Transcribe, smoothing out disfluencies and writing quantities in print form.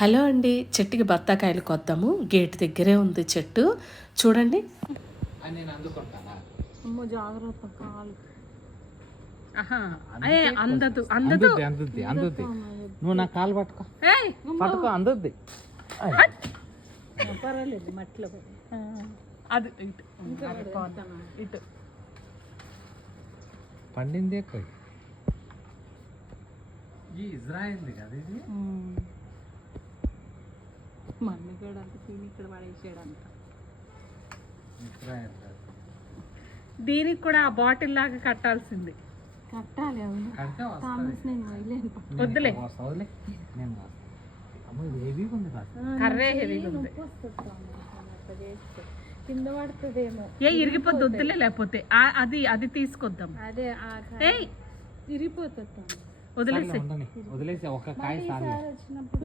Hello అండి, చెట్టుకి బత్తాకాయలు కొద్దాము. Gate దగ్గరే ఉంది చెట్టు, చూడండి. జాగ్రత్త కాలు. అందదు అందదు అందుద్ది అందుద్ది. నువ్వు నా కాలు పట్టుకో పట్టుకో, అందుద్ది. పర్వాలేదు, మట్టిలో అది ఇటు ఇటు పండిందే ఇజ్రాయిల్ది కదా ఇది. మన్నిగాడు అంత తిని ఇక్కడ పడేసాడంట. దీనికి కూడా ఆ బాటిల్ లాగా కట్టాల్సింది. కట్టాలి. అవును, నేను వైలేను. వద్దులే, కర్రే హెవీగా ఉంది. కింద పడుతుందేమో. ఇరిగిపోద్ది, వద్దులే. లేకపోతే అది అది తీసుకొద్దాం. అదే ఇరిగిపోతుంది. వదిలేసి వదిలేసి ఒక కాయ సార్ వచ్చినప్పుడు